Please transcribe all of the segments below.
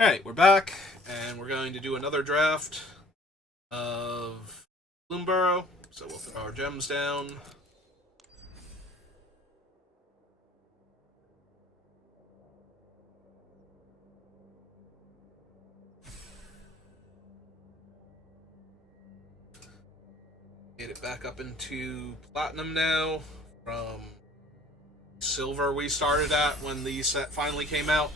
Alright, we're back, and we're going to do another draft of Bloomburrow. So we'll throw our gems down. Get it back up into Platinum now, from Silver we started at when the set finally came out.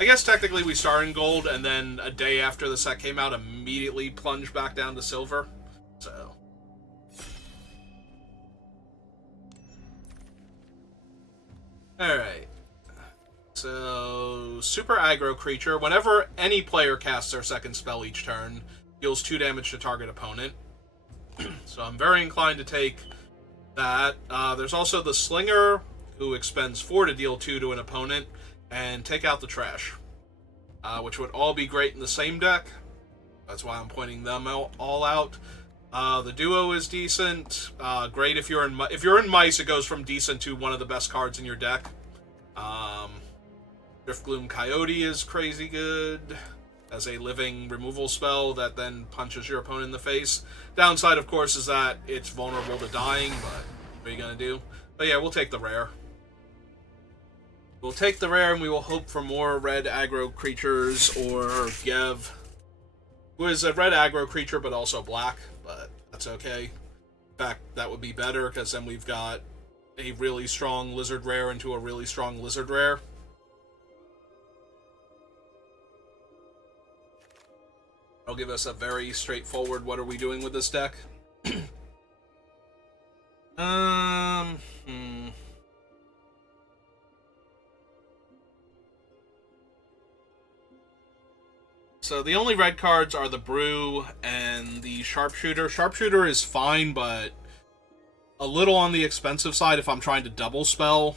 I guess technically we started in Gold, and then a day after the set came out, immediately plunged back down to Silver. So... Alright. So, Super Aggro Creature. Whenever any player casts their second spell each turn, deals 2 damage to target opponent. So I'm very inclined to take that. There's also the Slinger, who expends 4 to deal 2 to an opponent, and take out the trash. Which would all be great in the same deck. That's why I'm pointing them all out. The duo is decent. Great if you're in Mice, it goes from decent to one of the best cards in your deck. Driftgloom Coyote is crazy good as a living removal spell that then punches your opponent in the face. Downside, of course, is that it's vulnerable to dying, but what are you going to do? But yeah, we'll take the rare. We'll take the rare, and we will hope for more red aggro creatures, or Gev, who is a red aggro creature but also black, but that's okay. In fact, that would be better, because then we've got a really strong lizard rare into a really strong lizard rare. I'll give us a very straightforward, what are we doing with this deck? So the only red cards are the Brew and the Sharpshooter. Sharpshooter is fine, but a little on the expensive side if I'm trying to double spell.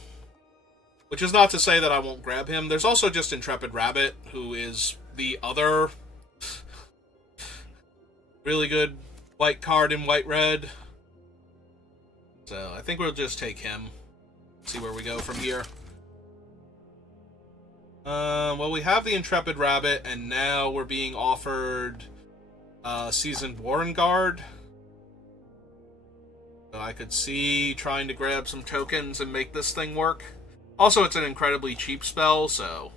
Which is not to say that I won't grab him. There's also just Intrepid Rabbit, who is the other really good white card in white-red. So I think we'll just take him. See where we go from here. Well, we have the Intrepid Rabbit, and now we're being offered Seasoned Warren Guard. So I could see trying to grab some tokens and make this thing work. Also, it's an incredibly cheap spell, so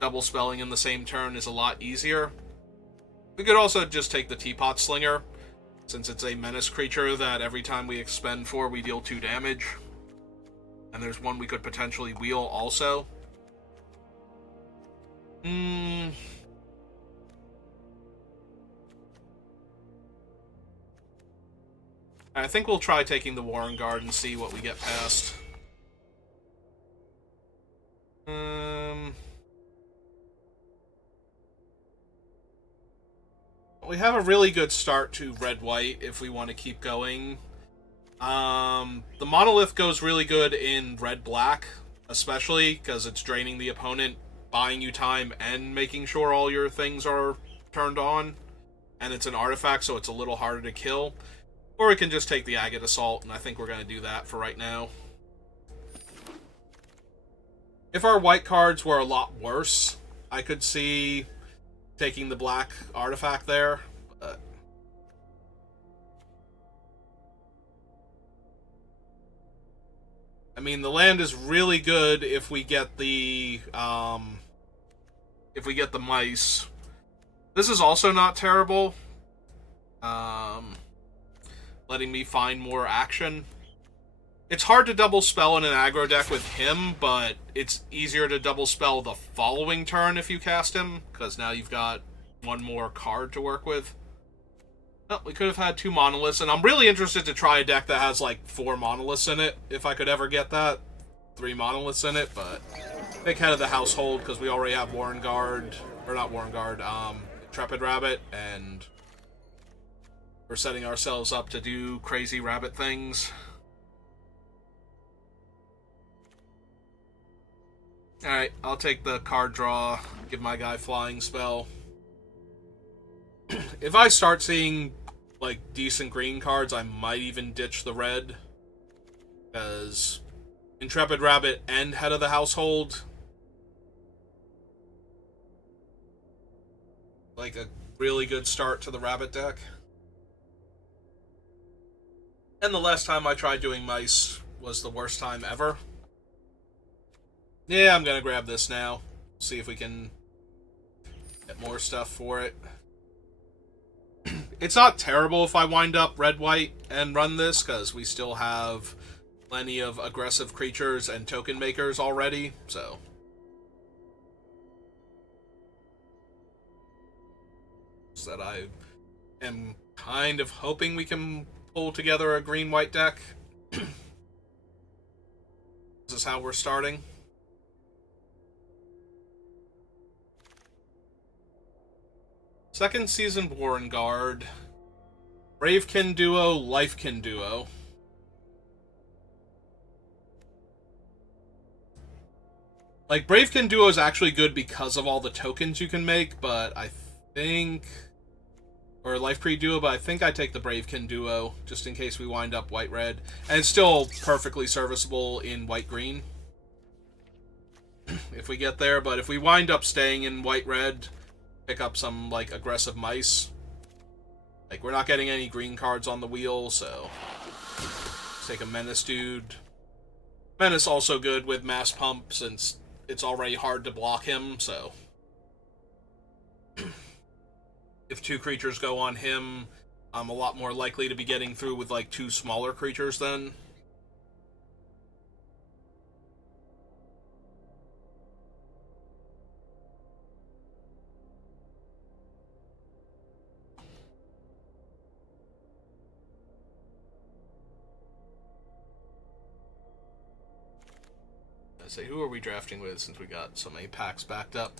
double spelling in the same turn is a lot easier. We could also just take the Teapot Slinger, since it's a menace creature that every time we expend 4, we deal 2 damage. And there's one we could potentially wheel also. I think we'll try taking the Warren Guard and see what we get past. We have a really good start to red-white if we want to keep going. The Monolith goes really good in red-black, especially because it's draining the opponent, buying you time, and making sure all your things are turned on. And it's an artifact, so it's a little harder to kill. Or we can just take the Agate Assault, and I think we're going to do that for right now. If our white cards were a lot worse, I could see taking the black artifact there. But I mean, the land is really good if we get the mice. This is also not terrible. Letting me find more action. It's hard to double spell in an aggro deck with him, but it's easier to double spell the following turn if you cast him, because now you've got one more card to work with. Oh, we could have had 2 monoliths, and I'm really interested to try a deck that has like 4 monoliths in it, if I could ever get that. 3 monoliths in it, but pick head of the household, because we already have Warren Guard, or not Warren Guard, Intrepid Rabbit, and we're setting ourselves up to do crazy rabbit things. Alright, I'll take the card draw, give my guy Flying Spell. If I start seeing, like, decent green cards, I might even ditch the red. Because Intrepid Rabbit and Head of the Household like a really good start to the rabbit deck. And the last time I tried doing mice was the worst time ever. Yeah, I'm gonna grab this now. See if we can get more stuff for it. It's not terrible if I wind up red-white and run this, because we still have plenty of aggressive creatures and token makers already, so... So that I am kind of hoping we can pull together a green-white deck. This is how we're starting. Second season Warren Guard. Bravekin duo, Lifekin duo. Like, Bravekin duo is actually good because of all the tokens you can make, but I think... Or Life Creed duo, but I think I take the Bravekin duo, just in case we wind up white-red. And it's still perfectly serviceable in white-green. If we get there, but if we wind up staying in white-red... Pick up some, like, aggressive mice. Like, we're not getting any green cards on the wheel, so... Let's take a Menace dude. Menace also good with Mass Pump, since it's already hard to block him, so... If two creatures go on him, I'm a lot more likely to be getting through with, like, two smaller creatures then. Say, who are we drafting with since we got so many packs backed up?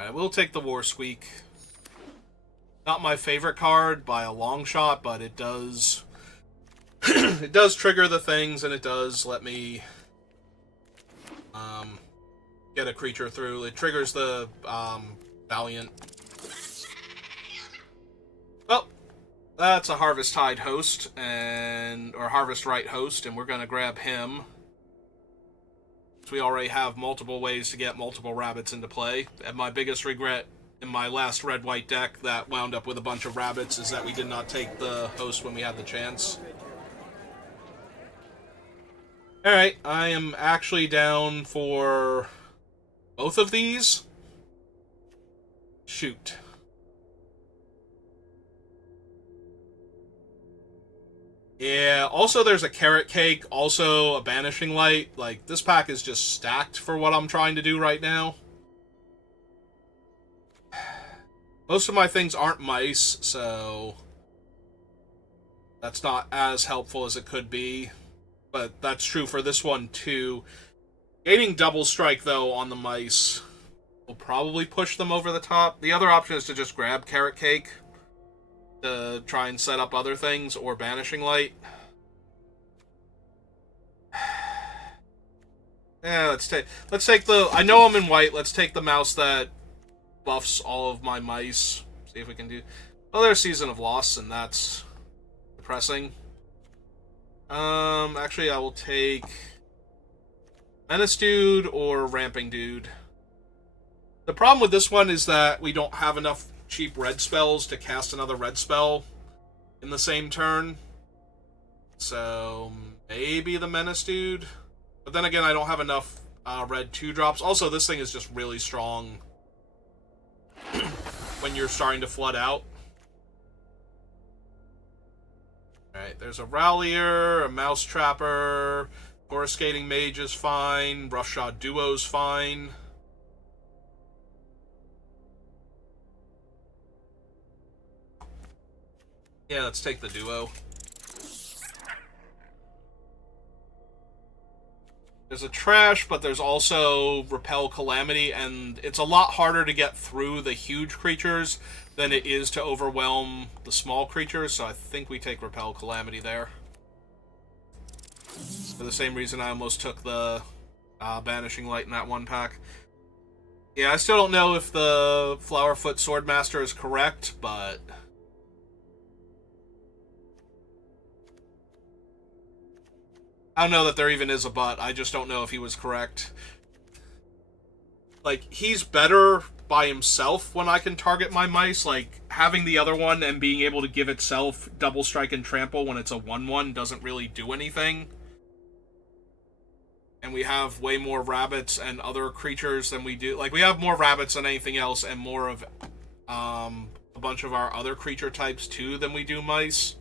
I will take the War Squeak. Not my favorite card by a long shot, but it does it does trigger the things, and it does let me get a creature through. It triggers the Valiant. Well, that's a Harvest Tide host, or Harvest Right host, and we're gonna grab him. We already have multiple ways to get multiple rabbits into play, and my biggest regret in my last red-white deck that wound up with a bunch of rabbits is that we did not take the host when we had the chance. Alright, I am actually down for both of these. Shoot. Yeah, also there's a Carrot Cake, also a Banishing Light. Like, this pack is just stacked for what I'm trying to do right now. Most of my things aren't mice, so... That's not as helpful as it could be. But that's true for this one, too. Gaining Double Strike, though, on the mice will probably push them over the top. The other option is to just grab Carrot Cake to try and set up other things, or Banishing Light. Yeah, let's take the... I know I'm in white. Let's take the mouse that buffs all of my mice. See if we can do... Oh, there's Season of Loss, and that's depressing. Actually, I will take Menace Dude or Ramping Dude. The problem with this one is that we don't have enough cheap red spells to cast another red spell in the same turn. So, maybe the Menace Dude. But then again, I don't have enough red 2-drops. Also, this thing is just really strong when you're starting to flood out. Alright, there's a Rallier, a Mouse Trapper, Coruscating Mage is fine, Roughshod Duo's fine. Yeah, let's take the duo. There's a Trash, but there's also Repel Calamity, and it's a lot harder to get through the huge creatures than it is to overwhelm the small creatures, so I think we take Repel Calamity there. For the same reason I almost took the Banishing Light in that one pack. Yeah, I still don't know if the Flowerfoot Swordmaster is correct, but... I don't know that there even is a but. I just don't know if he was correct. Like, he's better by himself when I can target my mice. Like, having the other one and being able to give itself double strike and trample when it's a 1/1 doesn't really do anything. And we have way more rabbits and other creatures than we do. Like, we have more rabbits than anything else and more of a bunch of our other creature types too than we do mice.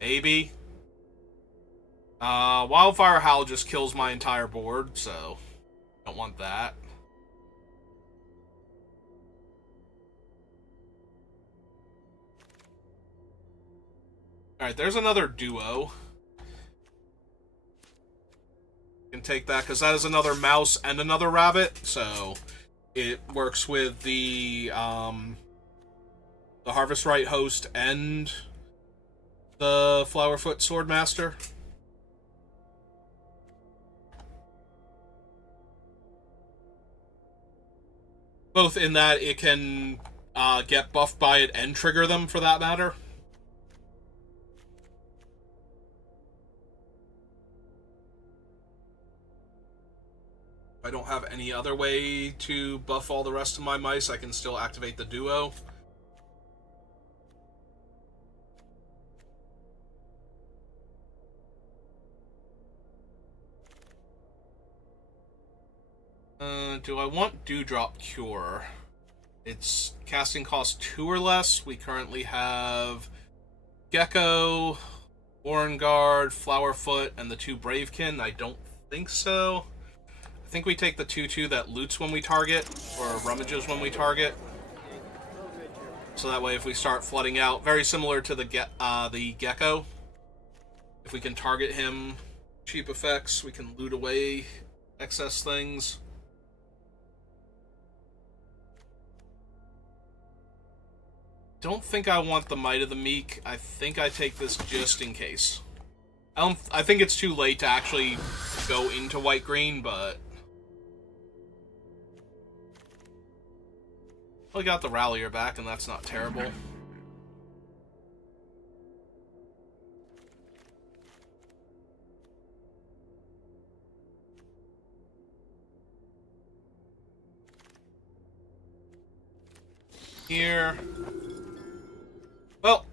Maybe. Wildfire Howl just kills my entire board, so don't want that. Alright, there's another duo. Can take that because that is another mouse and another rabbit, so it works with the Harvest Right Host and the Flowerfoot Swordmaster. Both in that it can get buffed by it and trigger them, for that matter. I don't have any other way to buff all the rest of my mice, I can still activate the duo. Do I want Dewdrop Cure? Its casting cost 2 or less. We currently have Gecko, Warrenguard, Flowerfoot, and the 2 Bravekin. I don't think so. I think we take the 2/2 that loots when we target, or rummages when we target. So that way if we start flooding out, very similar to the Gecko, if we can target him, cheap effects, we can loot away excess things. Don't think I want the Might of the Meek. I think I take this just in case. I think it's too late to actually go into white-green, but we got the Rallier back, and that's not terrible. Here. Well,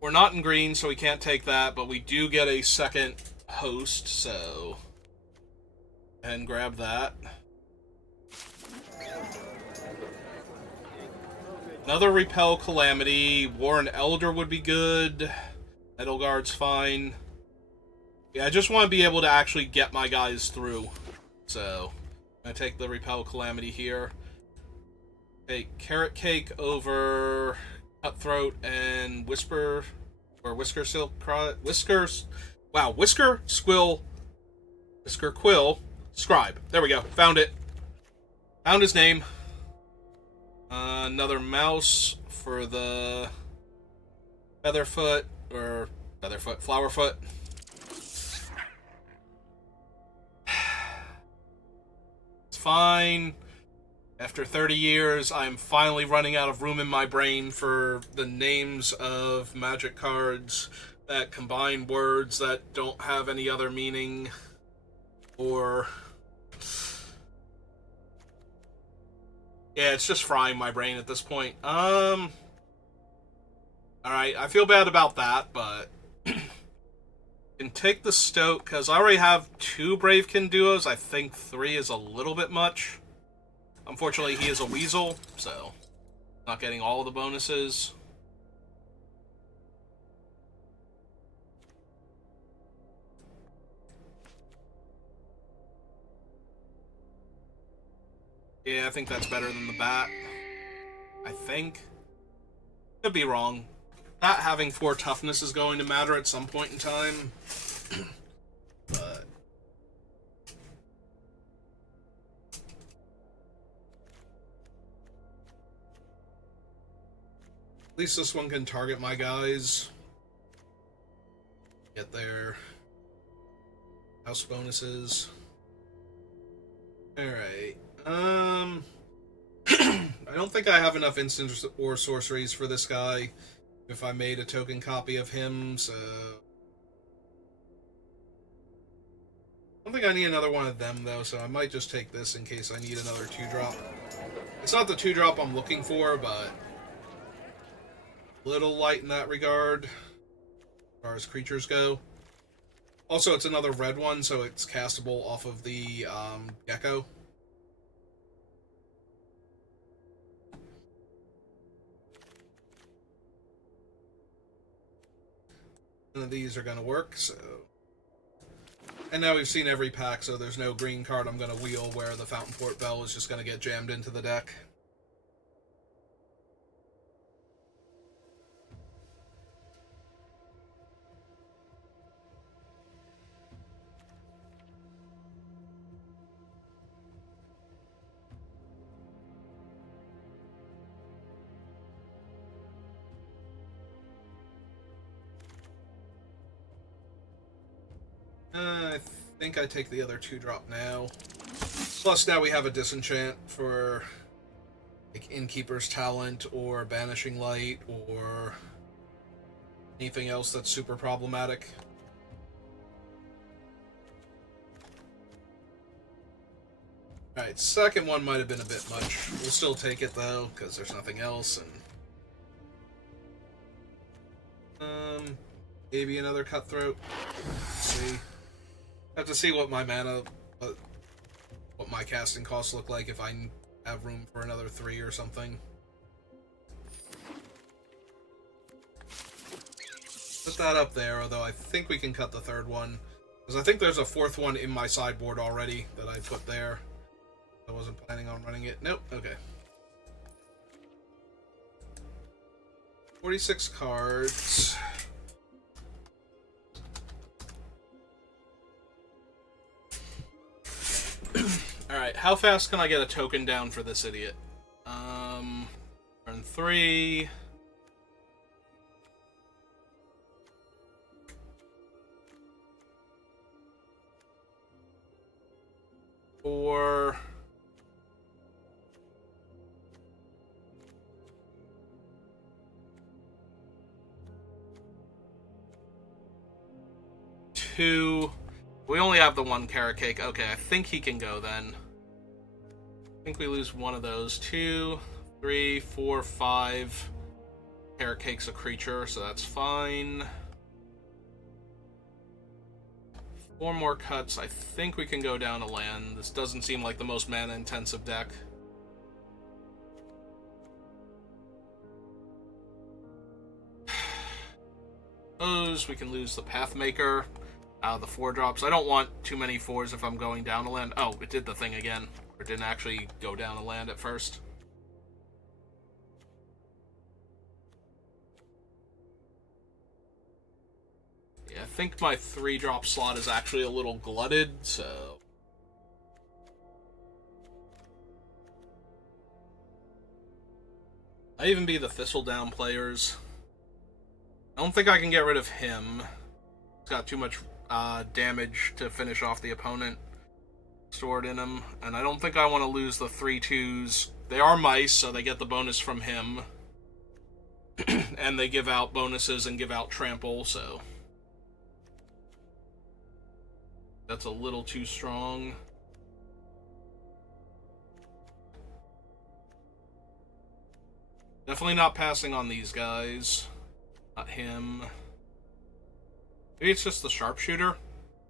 we're not in green, so we can't take that, but we do get a second host, so and grab that. Another Repel Calamity. Warren Elder would be good. Edelgard's fine. Yeah, I just want to be able to actually get my guys through. So, I'm going to take the Repel Calamity here. Take Carrot Cake over Cutthroat and Whisper, or Whisker Silk, Whiskers, wow, Whisker, Squill, Whisker Quill, Scribe. There we go, found it. Found his name. Another mouse for the Featherfoot, or Featherfoot, Flowerfoot. It's fine. After 30 years, I'm finally running out of room in my brain for the names of magic cards that combine words that don't have any other meaning, or... yeah, it's just frying my brain at this point. Alright, I feel bad about that, but... can take the Stoke, because I already have 2 Bravekin duos. I think 3 is a little bit much. Unfortunately, he is a weasel, so not getting all of the bonuses. Yeah, I think that's better than the bat. I think. Could be wrong. Not having 4 toughness is going to matter at some point in time. But... at least this one can target my guys. Get their house bonuses. Alright. I don't think I have enough instants or sorceries for this guy if I made a token copy of him, so... I don't think I need another one of them, though, so I might just take this in case I need another 2-drop. It's not the 2-drop I'm looking for, but a little light in that regard, as far as creatures go. Also, it's another red one, so it's castable off of the Gecko. None of these are going to work, so... And now we've seen every pack, so there's no green card I'm going to wheel where the Fountain Port Bell is just going to get jammed into the deck. I think I take the other 2-drop now. Plus, now we have a disenchant for like Innkeeper's Talent or Banishing Light or anything else that's super problematic. Alright, second one might have been a bit much. We'll still take it though, because there's nothing else, and maybe another Cutthroat. Let's see. Have to see what my mana, what my casting costs look like if I have room for another 3 or something. Put that up there, although I think we can cut the 3rd one. Because I think there's a 4th one in my sideboard already that I put there. I wasn't planning on running it. Nope, okay. 46 cards. Alright, how fast can I get a token down for this idiot? Turn 3. Four. Two. We only have the 1 carrot cake. Okay, I think he can go then. I think we lose one of those. 2, 3, 4, 5. Carrot cake's a creature, so that's fine. 4 more cuts. I think we can go down a land. This doesn't seem like the most mana-intensive deck. Suppose we can lose the Pathmaker out of the 4-drops. I don't want too many 4s if I'm going down a land. Oh, it did the thing again. Or it didn't actually go down a land at first. Yeah, I think my 3-drop slot is actually a little glutted, so... I even be the Thistledown players. I don't think I can get rid of him. He's got too much damage to finish off the opponent stored in him. And I don't think I want to lose the 3/2s. They are mice, so they get the bonus from him. And they give out bonuses and give out trample, so... That's a little too strong. Definitely not passing on these guys. Not him. Maybe it's just the sharpshooter.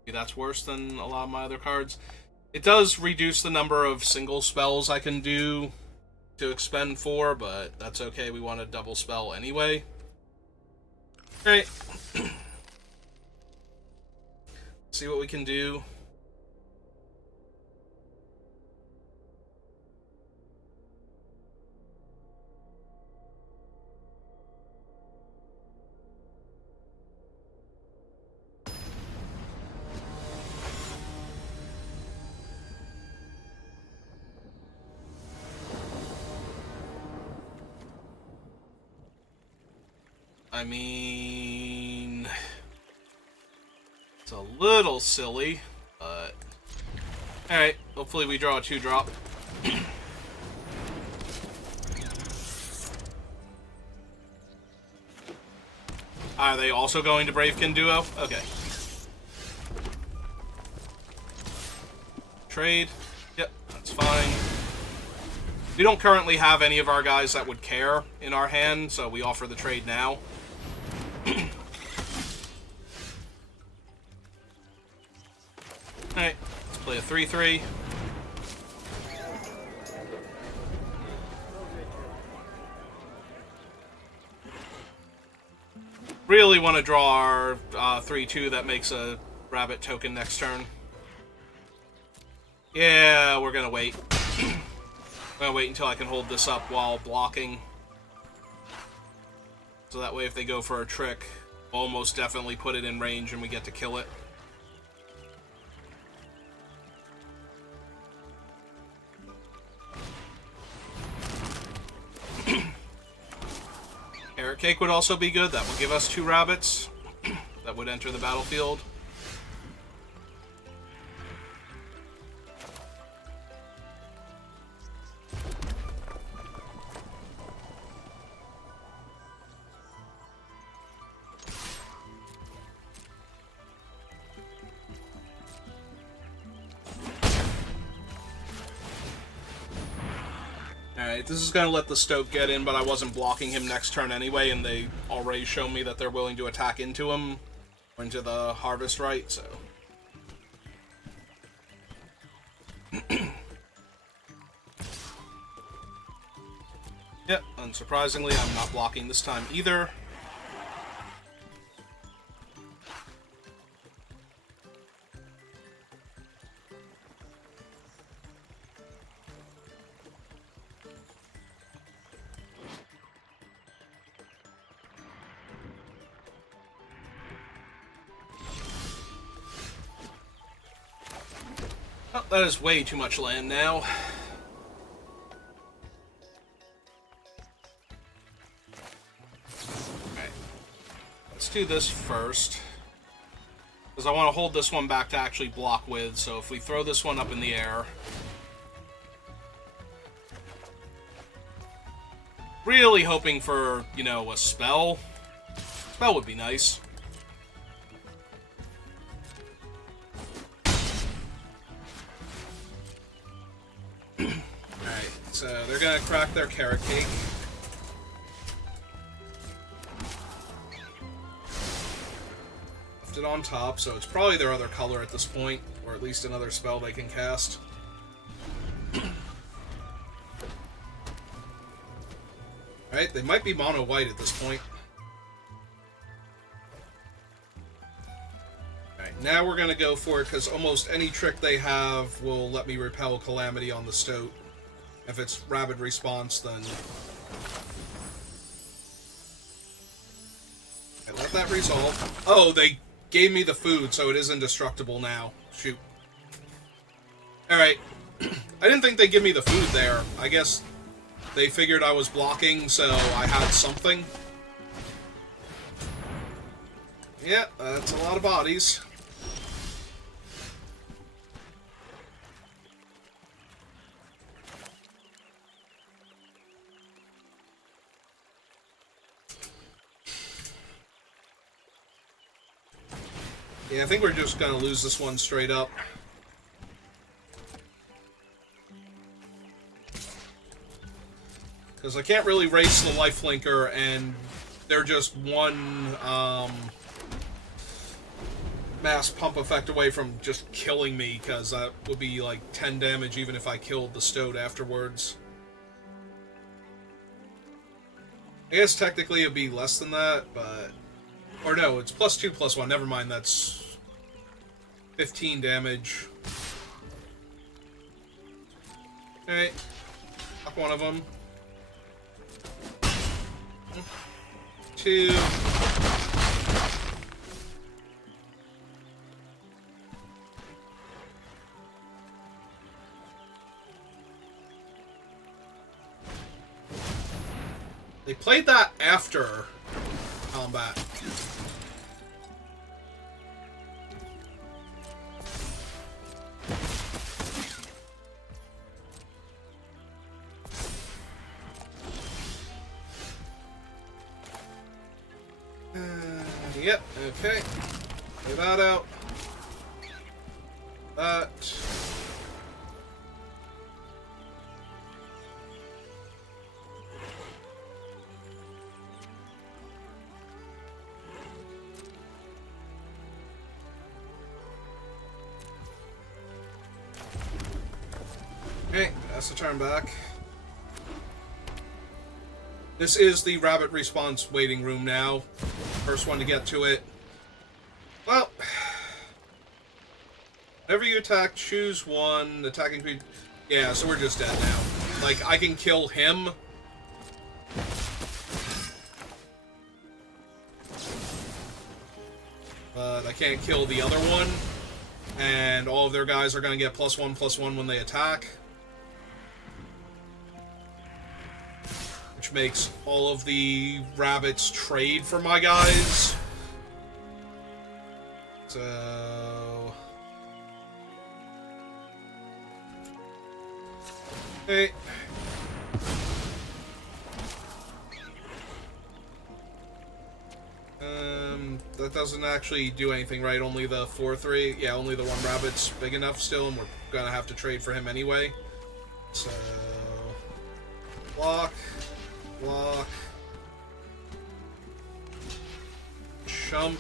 Maybe that's worse than a lot of my other cards. It does reduce the number of single spells I can do to expend 4, but that's okay. We want a double spell anyway. Alright. See what we can do. I mean, it's a little silly, but alright, hopefully we draw a 2-drop. Are they also going to Bravekin Duo? Okay. trade. Yep, that's fine. We don't currently have any of our guys that would care in our hand, so we offer the trade now. Alright, let's play a 3-3. Really want to draw our 3-2 that makes a rabbit token next turn. Yeah, we're gonna wait. I'm gonna wait until I can hold this up while blocking. So that way if they go for a trick, we'll almost definitely put it in range and we get to kill it. Carrot cake would also be good. That would give us 2 rabbits that would enter the battlefield. Alright, this is going to let the Stoke get in, but I wasn't blocking him next turn anyway, and they already show me that they're willing to attack into him, or into the Harvest Right, so... Yep, unsurprisingly, I'm not blocking this time either. Oh, that is way too much land now. Alright. Let's do this first. Because I want to hold this one back to actually block with, so if we throw this one up in the air... Really hoping for, you know, a spell. Spell would be nice. So they're gonna crack their carrot cake. Left it on top, so it's probably their other color at this point, or at least another spell they can cast. Right, they might be mono white at this point. Alright, now we're gonna go for it, because almost any trick they have will let me repel Calamity on the Stoat. If it's Rabid Response, then... Okay, let that resolve. Oh, they gave me the food, so it is indestructible now. Shoot. Alright. I didn't think they'd give me the food there. I guess they figured I was blocking, so I had something. Yeah, that's a lot of bodies. Yeah, I think we're just gonna lose this one straight up. Because I can't really race the lifelinker, and they're just one mass pump effect away from just killing me, because that would be like 10 damage even if I killed the Stoat afterwards. I guess technically it would be less than that, but... Or no, it's +2/+1. Never mind, that's 15 damage. Alright. Knock one of them. 2. They played that after combat. Yep, okay. Lay that out. That. Pass the turn back. This is the rabbit response waiting room now. First one to get to it. Well, whenever you attack, choose one. Attacking speed. Yeah, so we're just dead now. Like, I can kill him. But I can't kill the other one. And all of their guys are going to get +1/+1 when they attack. Which makes all of the rabbits trade for my guys. So... Hey. That doesn't actually do anything, right? Only the 4/3. Yeah, only the one rabbit's big enough still, and we're gonna have to trade for him anyway. So... Block. Block. Chump.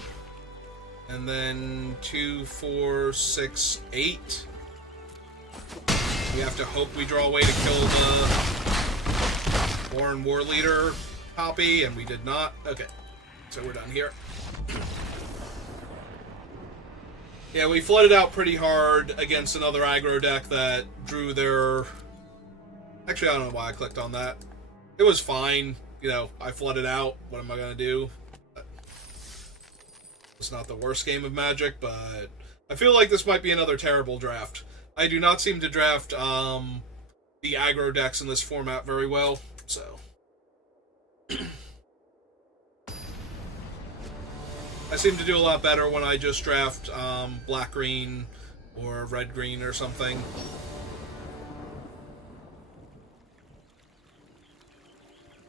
And then 2, 4, 6, 8. We have to hope we draw a way to kill the Warren War Leader copy, and we did not. Okay, so we're done here. Yeah, we flooded out pretty hard against another aggro deck that drew their... Actually, I don't know why I clicked on that. It was fine. You know, I flooded out. What am I going to do? It's not the worst game of Magic, but I feel like this might be another terrible draft. I do not seem to draft the aggro decks in this format very well, so... I seem to do a lot better when I just draft black-green or red-green or something.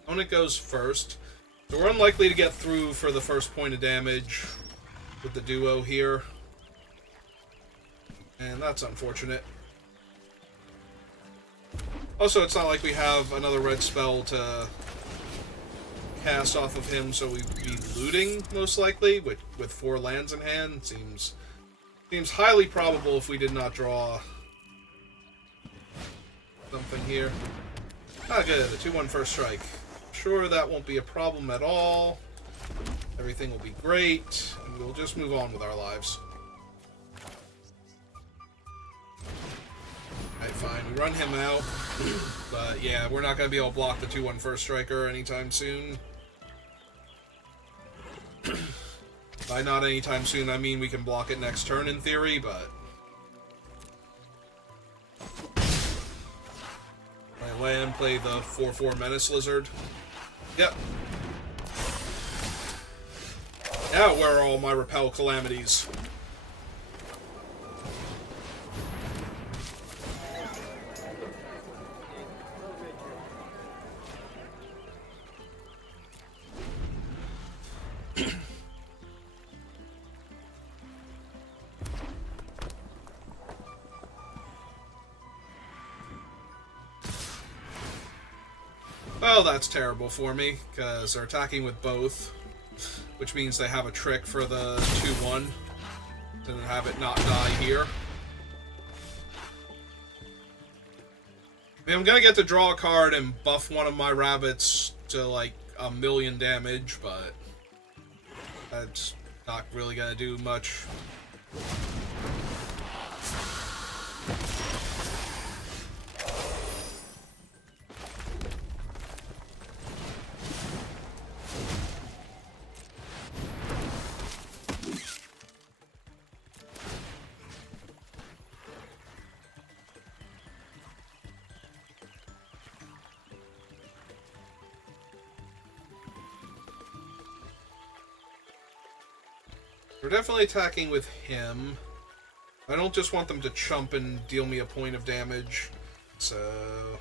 Opponent goes first. So we're unlikely to get through for the first point of damage with the duo here. And that's unfortunate. Also, it's not like we have another red spell to cast off of him, so we'd be looting, most likely, with 4 lands in hand. Seems highly probable if we did not draw something here. Ah, good. A 2/1 first strike. Sure, that won't be a problem at all. Everything will be great, and we'll just move on with our lives. Alright, fine. We run him out. But yeah, we're not going to be able to block the 2/1 first striker anytime soon. By not anytime soon, I mean we can block it next turn in theory, but... I land, play the 4/4 Menace Lizard. Yep. Now where are all my Repel Calamities? Well, that's terrible for me, because they're attacking with both, which means they have a trick for the 2/1 to have it not die here. I mean, I'm gonna get to draw a card and buff one of my rabbits to, like, 1,000,000 damage, but that's not really gonna do much. We're definitely attacking with him. I don't just want them to chump and deal me a point of damage, so...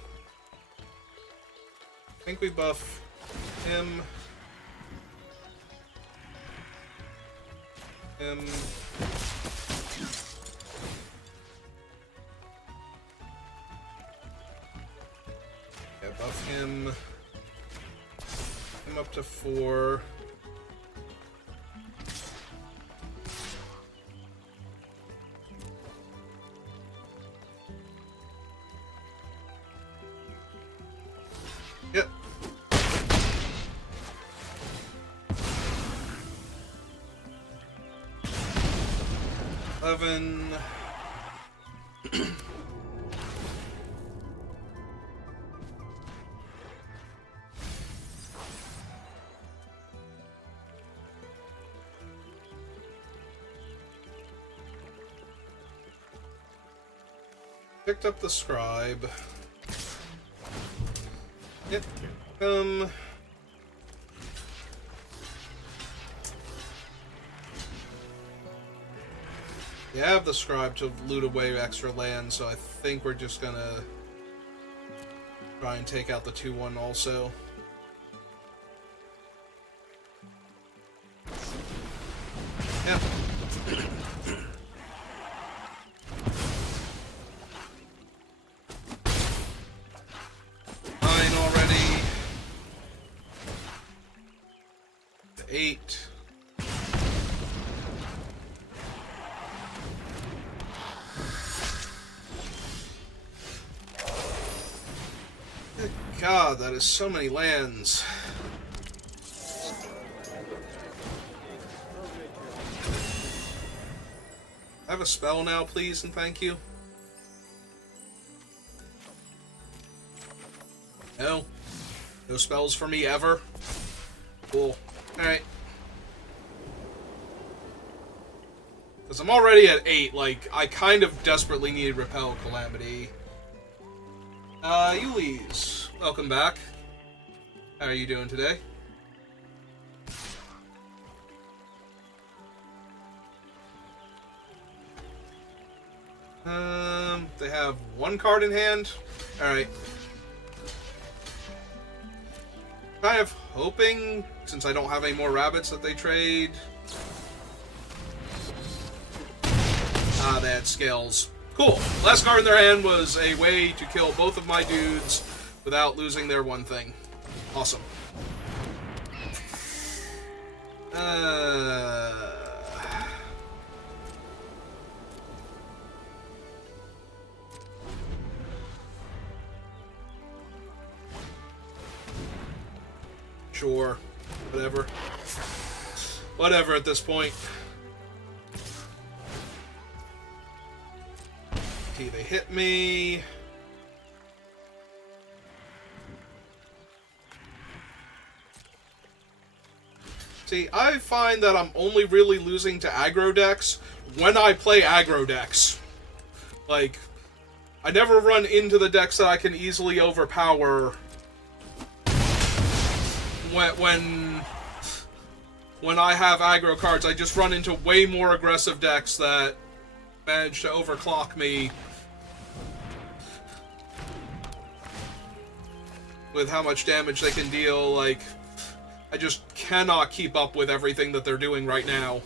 I think we buff him. Him. Yeah, buff him. Him up to 4. Yep. Eleven. Picked up the scribe. Yep. You have the scribe to loot away extra land, so I think we're just gonna try and take out the 2-1 also. Yep. Already. 8. Good God, that is so many lands. I have a spell now, please, and thank you. No. No spells for me ever. Cool. Alright. Because I'm already at 8, like, I kind of desperately needed Repel Calamity. Yuli's, welcome back. How are you doing today? They have 1 card in hand? Alright. Kind of hoping, since I don't have any more rabbits, that they trade. Ah, they had scales. Cool. Last card in their hand was a way to kill both of my dudes without losing their one thing. Awesome. Sure. Whatever. Whatever at this point. Okay, they hit me. See, I find that I'm only really losing to aggro decks when I play aggro decks. Like, I never run into the decks that I can easily overpower when I have aggro cards. I just run into way more aggressive decks that manage to overclock me with how much damage they can deal. Like, I just cannot keep up with everything that they're doing right now.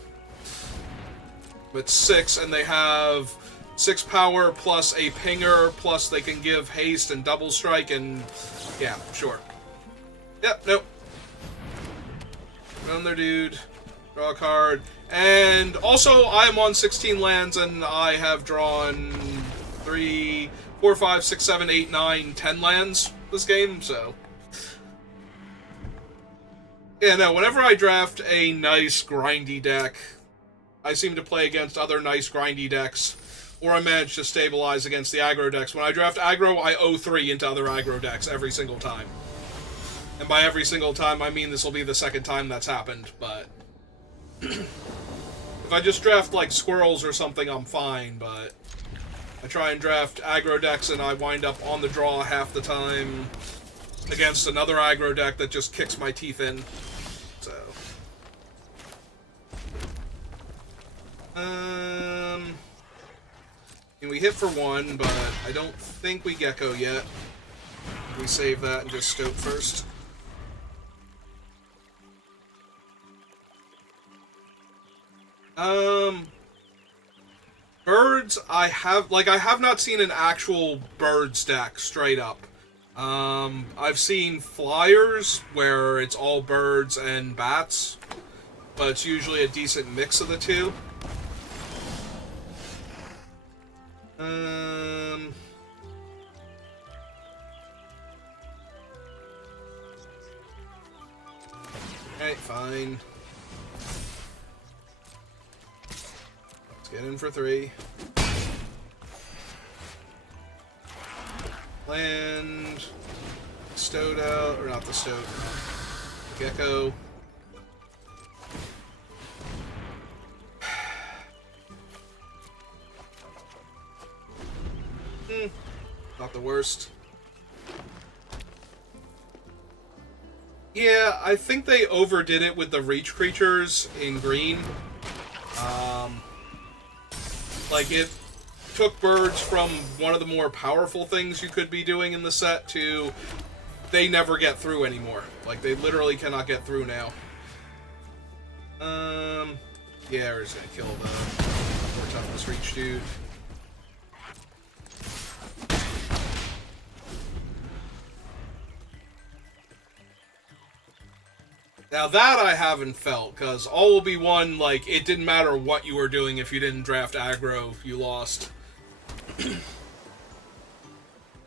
With 6, and they have 6 power plus a pinger, plus they can give haste and double strike, and yeah, sure. Yep, nope. Run their dude. Draw a card. And also, I am on 16 lands, and I have drawn 3, 4, 5, 6, 7, 8, 9, 10 lands this game, so. Yeah, no, whenever I draft a nice, grindy deck, I seem to play against other nice, grindy decks, or I manage to stabilize against the aggro decks. When I draft aggro, I 0-3 into other aggro decks every single time. And by every single time, I mean this will be the second time that's happened, but if I just draft, like, squirrels or something, I'm fine, but I try and draft aggro decks and I wind up on the draw half the time against another aggro deck that just kicks my teeth in, so. And we hit for 1, but I don't think we gecko yet. We save that and just stoke first. Birds, I have not seen an actual birds deck, straight up. I've seen flyers where it's all birds and bats, but it's usually a decent mix of the two. Alright, fine. Let's get in for 3. Land. Stowed out, or not the stowed. Gecko. Not the worst. Yeah, I think they overdid it with the reach creatures in green. Like, it took birds from one of the more powerful things you could be doing in the set to they never get through anymore. Like, they literally cannot get through now. Yeah, we're just gonna kill the more toughness reach dude. Now that I haven't felt, because all will be one, like, it didn't matter what you were doing if you didn't draft aggro, you lost.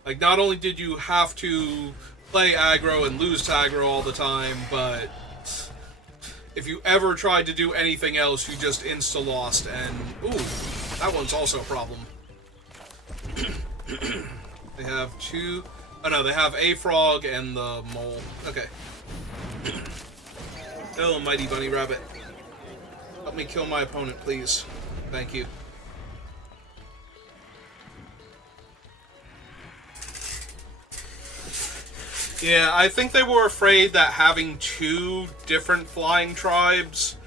Like, not only did you have to play aggro and lose to aggro all the time, but if you ever tried to do anything else, you just insta-lost, and, ooh, that one's also a problem. They have 2, oh no, they have a frog and the mole. Okay. Oh, mighty bunny rabbit. Help me kill my opponent, please. Thank you. Yeah, I think they were afraid that having 2 different flying tribes,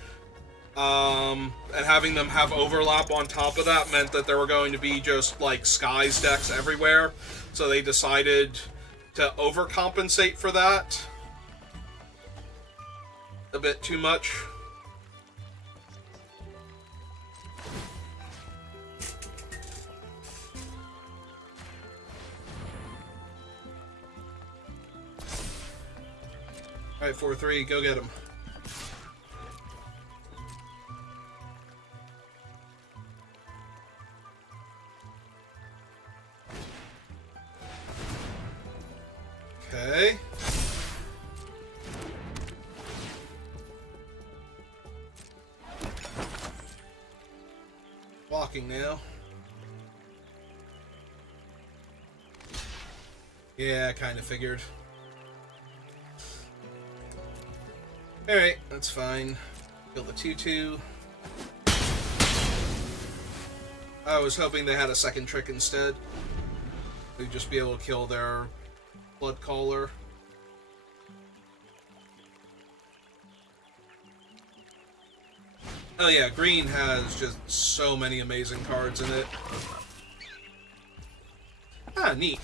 and having them have overlap on top of that meant that there were going to be just, like, skies decks everywhere. So they decided to overcompensate for that. A bit too much. Alright, 4-3, go get him. Okay. Walking now. Yeah, I kind of figured. Alright, that's fine. Kill the 2-2. I was hoping they had a second trick instead. They'd just be able to kill their blood caller. Oh yeah, green has just so many amazing cards in it. Ah, neat.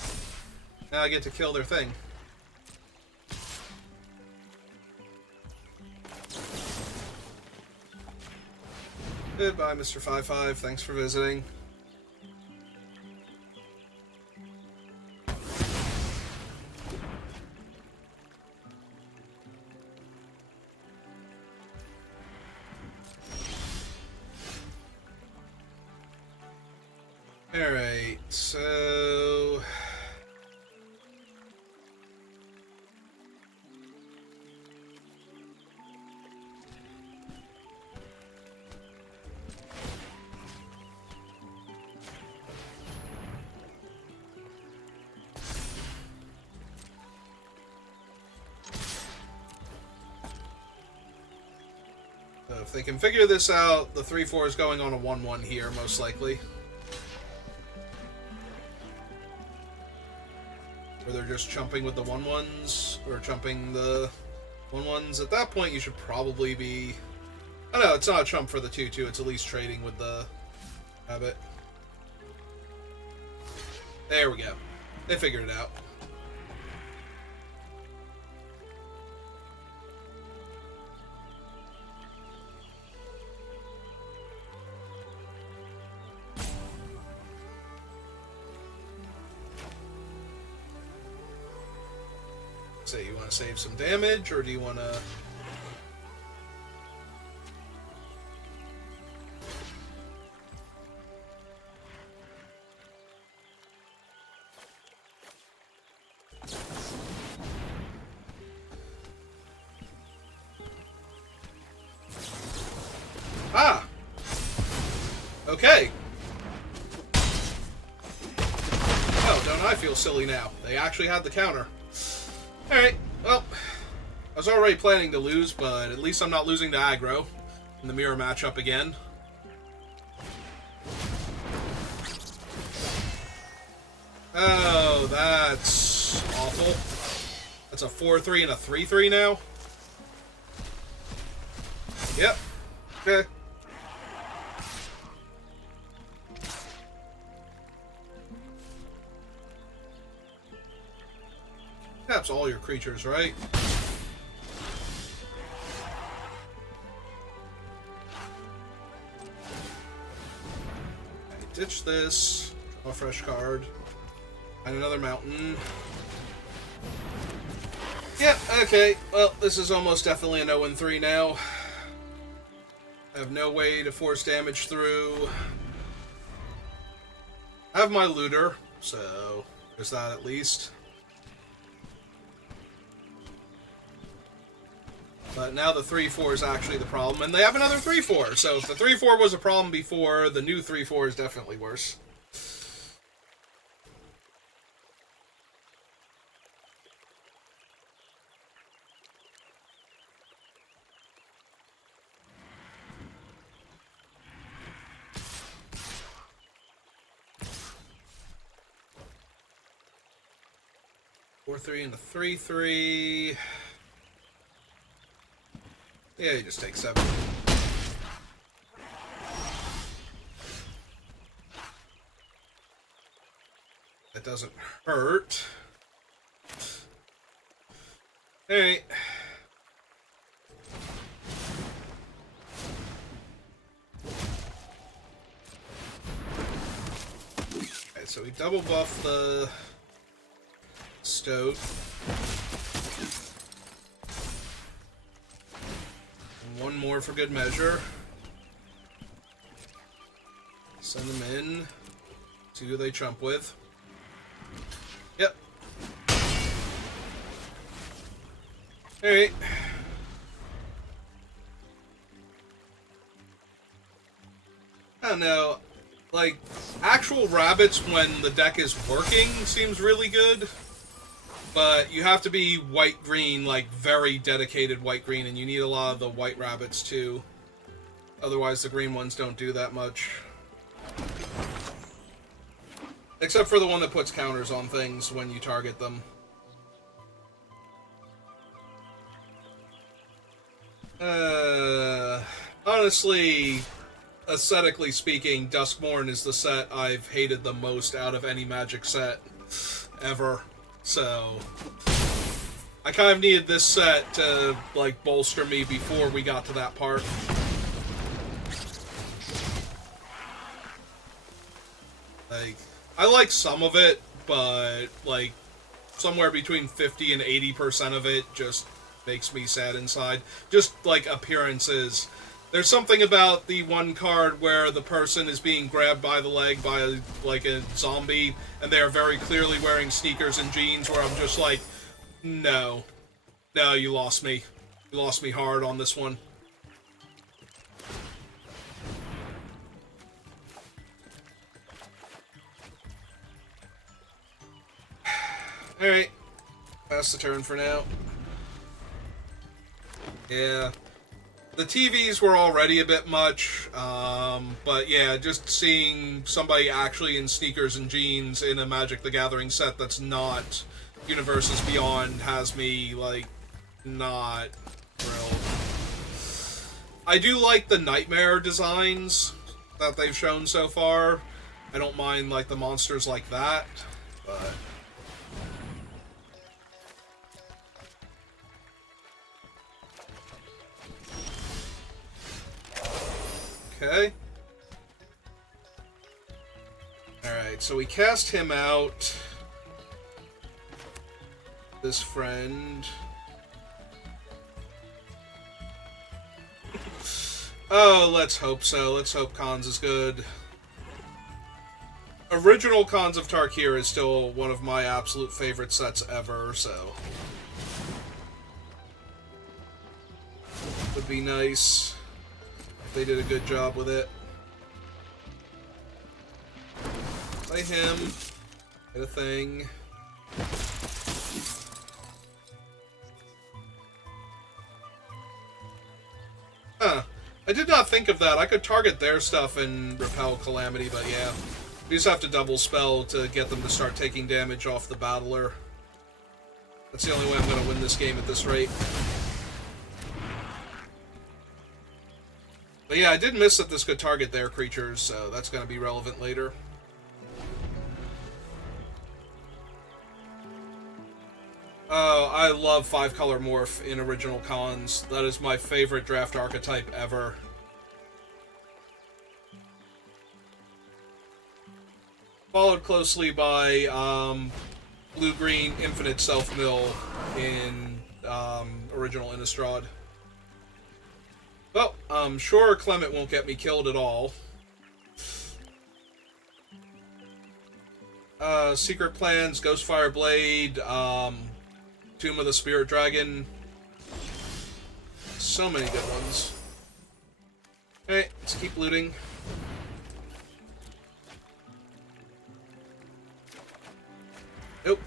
Now I get to kill their thing. Goodbye, Mr. 5-5. Thanks for visiting. Alright, so... So if they can figure this out, the 3-4 is going on a 1-1 here, most likely. Or they're just chumping with the 1-1s, or chumping the 1-1s. At that point, you should probably be... Oh no, it's not a chump for the 2-2, it's at least trading with the rabbit. There we go. They figured it out. So you want to save some damage, or do you want to... Okay. Oh, don't I feel silly now? They actually had the counter. Alright, well, I was already planning to lose, but at least I'm not losing to aggro in the mirror matchup again. Oh, that's awful. That's a 4-3 and a 3-3 now. Yep. Okay. Taps all your creatures, right? Okay, ditch this. Draw a fresh card. And another mountain. Yep, okay. Well, this is almost definitely an 0-3 now. I have no way to force damage through. I have my looter, so there's that at least. But now the 3-4 is actually the problem, and they have another 3-4. So if the 3-4 was a problem before, the new 3-4 is definitely worse. Four, 3 and a 3-3. Yeah, you just take 7. That doesn't hurt. Alright. Okay, so we double buff the Stoat. One more for good measure. Send them in. See who they chump with. Yep. Alright. I don't know. Like, actual rabbits when the deck is working seems really good. But you have to be white-green, like very dedicated white-green, and you need a lot of the white rabbits too. Otherwise the green ones don't do that much. Except for the one that puts counters on things when you target them. Honestly, aesthetically speaking, Duskmourn is the set I've hated the most out of any Magic set ever. So, I kind of needed this set to, like, bolster me before we got to that part. Like, I like some of it, but, like, somewhere between 50 and 80% of it just makes me sad inside. Just, like, appearances. There's something about the one card where the person is being grabbed by the leg by, like, a zombie, and they are very clearly wearing sneakers and jeans, where I'm just like, no. No, you lost me. You lost me hard on this one. Alright. Pass the turn for now. Yeah. The TVs were already a bit much, but yeah, just seeing somebody actually in sneakers and jeans in a Magic the Gathering set that's not Universes Beyond has me, like, not thrilled. I do like the Nightmare designs that they've shown so far. I don't mind, like, the monsters like that, but... Okay. Alright, so we cast him out. This friend. Oh, let's hope so. Let's hope Khans is good. Original Khans of Tarkir is still one of my absolute favorite sets ever, so... Would be nice. They did a good job with it. Play him. Get a thing. Huh. I did not think of that. I could target their stuff and repel Calamity, but yeah. We just have to double spell to get them to start taking damage off the Battler. That's the only way I'm going to win this game at this rate. But yeah, I did miss that this could target their creatures, so that's going to be relevant later. Oh, I love 5-color morph in original cons. That is my favorite draft archetype ever. Followed closely by blue-green infinite self-mill in original Innistrad. Well, I'm sure Clement won't get me killed at all. Secret Plans, Ghostfire Blade, Tomb of the Spirit Dragon. So many good ones. Okay, let's keep looting. Nope.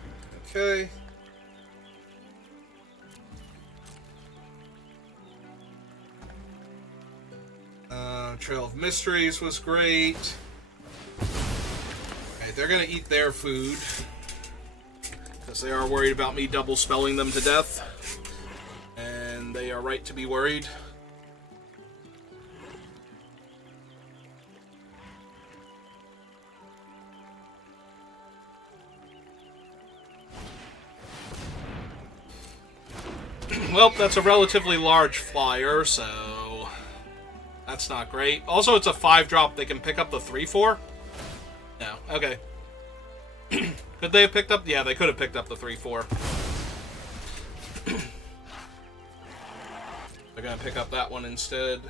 Okay. Trail of Mysteries was great. Okay, they're gonna eat their food. Because they are worried about me double spelling them to death. And they are right to be worried. Well, that's a relatively large flyer, so that's not great. Also, it's a 5-drop. They can pick up the 3/4? No. Okay. Could they have picked up? Yeah, they could have picked up the 3/4. They're gonna pick up that one instead.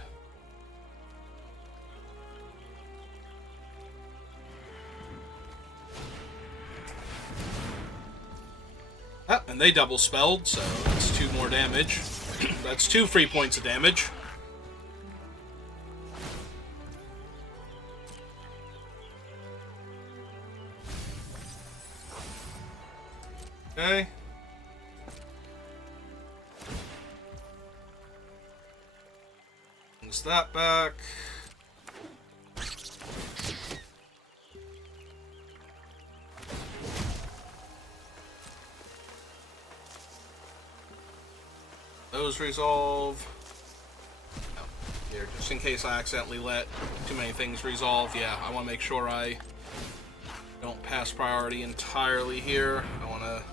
Ah, and they double spelled, so that's 2 more damage. That's 2 free points of damage. Okay. Brings that back. Those resolve. Oh, here, just in case I accidentally let too many things resolve. Yeah, I want to make sure I don't pass priority entirely here. I want to...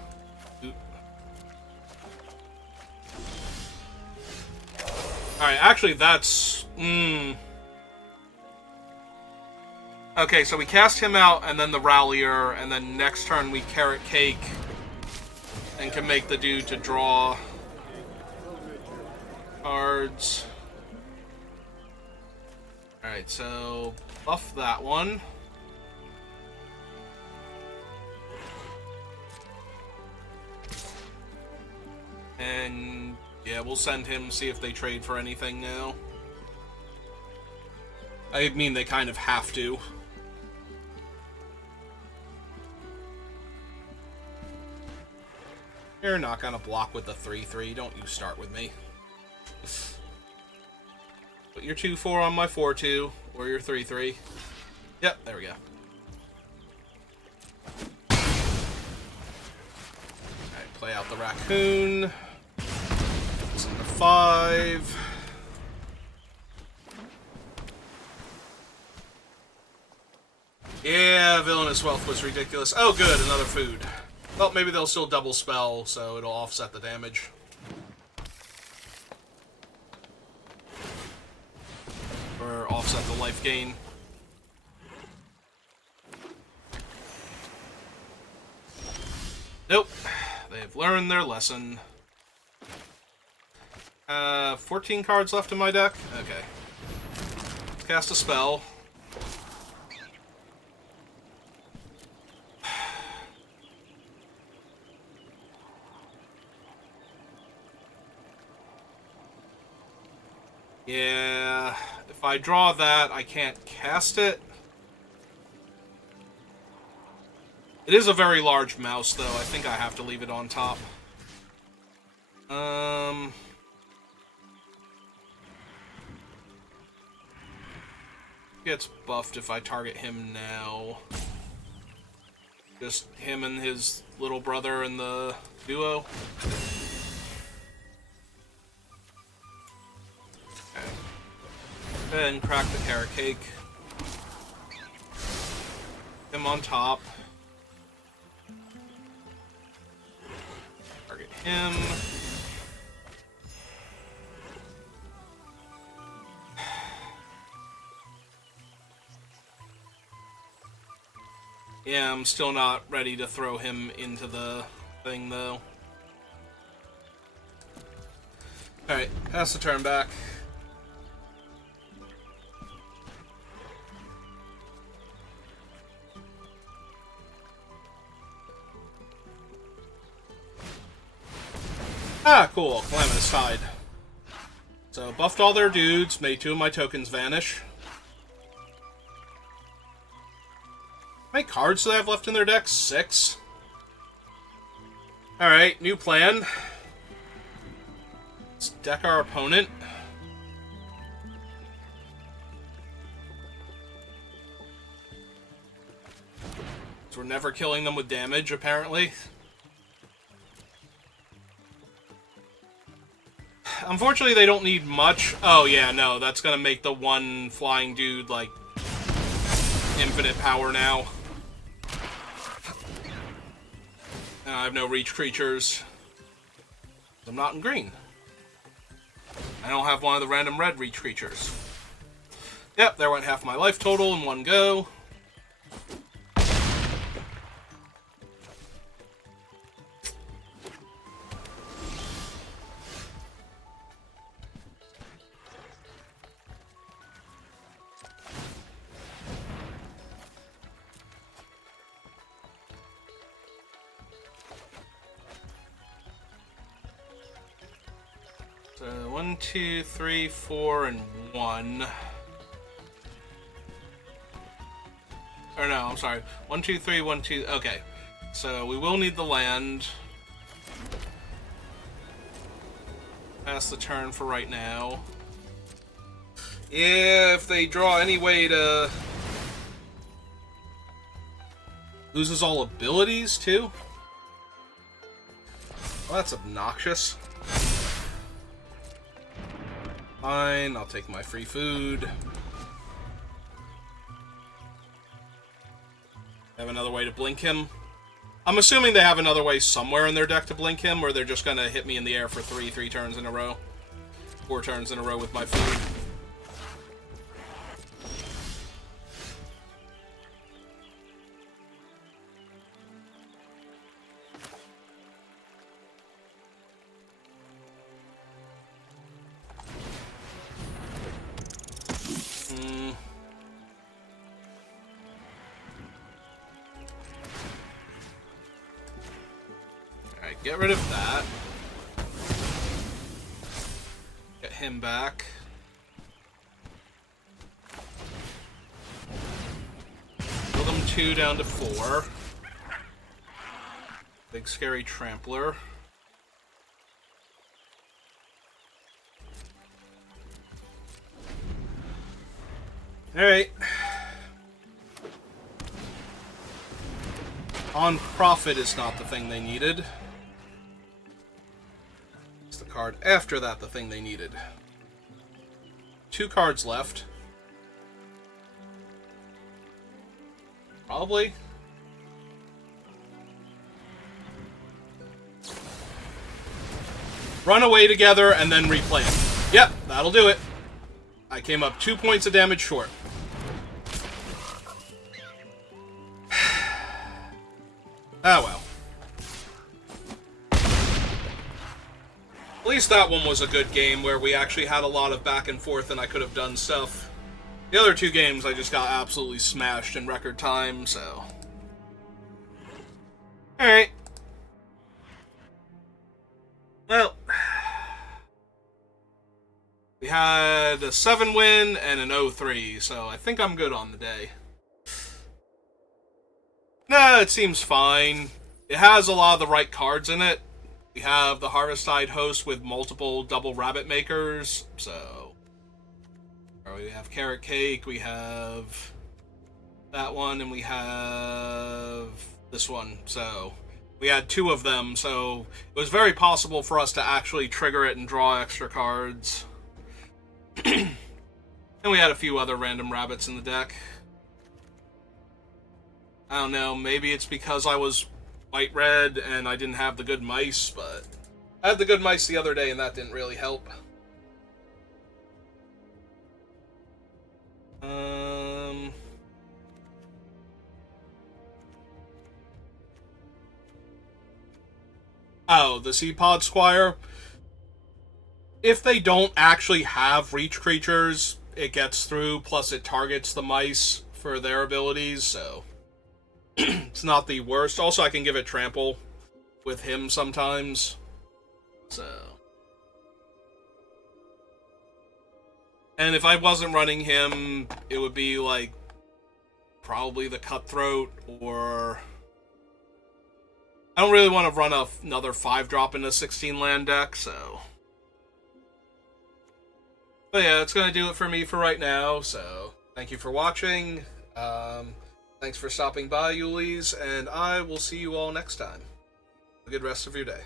Alright, actually that's... Okay, so we cast him out, and then the Rallier, and then next turn we Carrot Cake, and can make the dude to draw cards. Alright, so buff that one. And yeah, we'll send him, see if they trade for anything now. I mean, they kind of have to. You're not gonna block with the 3/3. Don't you start with me. Put your 2/4 on my 4/2, or your 3/3. Yep, there we go. Alright, play out the raccoon. It's into 5. Yeah, Villainous Wealth was ridiculous. Oh, good, another food. Well, maybe they'll still double spell, so it'll offset the damage. Or offset the life gain. Nope. They've learned their lesson. 14 cards left in my deck? Okay. Let's cast a spell. Yeah, if I draw that, I can't cast it. It is a very large mouse, though. I think I have to leave it on top. Gets buffed if I target him now. Just him and his little brother in the duo. Okay. Then crack the carrot cake. Him on top. Target him. Yeah, I'm still not ready to throw him into the thing, though. Alright, pass the turn back. Ah, cool. Calamitous Tide. So, buffed all their dudes, made 2 of my tokens vanish. How many cards do they have left in their deck? 6? Alright, new plan. Let's deck our opponent. So we're never killing them with damage, apparently. Unfortunately, they don't need much. Oh, yeah, no, that's gonna make the one flying dude, like, infinite power now. I have no reach creatures. I'm not in green. I don't have one of the random red reach creatures. Yep, there went half my life total in one go. So 1, 2, 3, 4, and 1. Or no, I'm sorry. 1, 2, 3, 1, 2. Okay. So we will need the land. Pass the turn for right now. Yeah, if they draw any way to... Loses all abilities, too? Well, that's obnoxious. Fine, I'll take my free food. Have another way to blink him. I'm assuming they have another way somewhere in their deck to blink him, or they're just gonna hit me in the air for 3 turns in a row. 4 turns in a row with my food. Get rid of that. Get him back. Pull them 2 down to 4. Big scary trampler. Alright. On profit is not the thing they needed. Card after that, the thing they needed. 2 cards left. Probably. Run away together and then replay it. Yep, that'll do it. I came up 2 points of damage short. Ah, well. At least that one was a good game where we actually had a lot of back and forth and I could have done stuff. The other 2 games I just got absolutely smashed in record time, so... Alright. Well... We had a 7 win and an 0-3, so I think I'm good on the day. Nah, It seems fine. It has a lot of the right cards in it. We have the Harvest-Tide Host with multiple double rabbit makers, so... We have Carrot Cake, we have that one, and we have this one, so... We had 2 of them, so it was very possible for us to actually trigger it and draw extra cards. And we had a few other random rabbits in the deck. I don't know, maybe it's because I was white-red and I didn't have the good mice, but I had the good mice the other day and that didn't really help. Oh, the Seapod Squire. If they don't actually have reach creatures, it gets through, plus it targets the mice for their abilities, so it's not the worst. Also, I can give it trample with him sometimes, so... And if I wasn't running him, it would be, like, probably the Cutthroat, or... I don't really want to run another 5-drop in a 16-land deck, so... But yeah, that's going to do it for me for right now, so thank you for watching. Thanks for stopping by, Yulis, and I will see you all next time. Have a good rest of your day.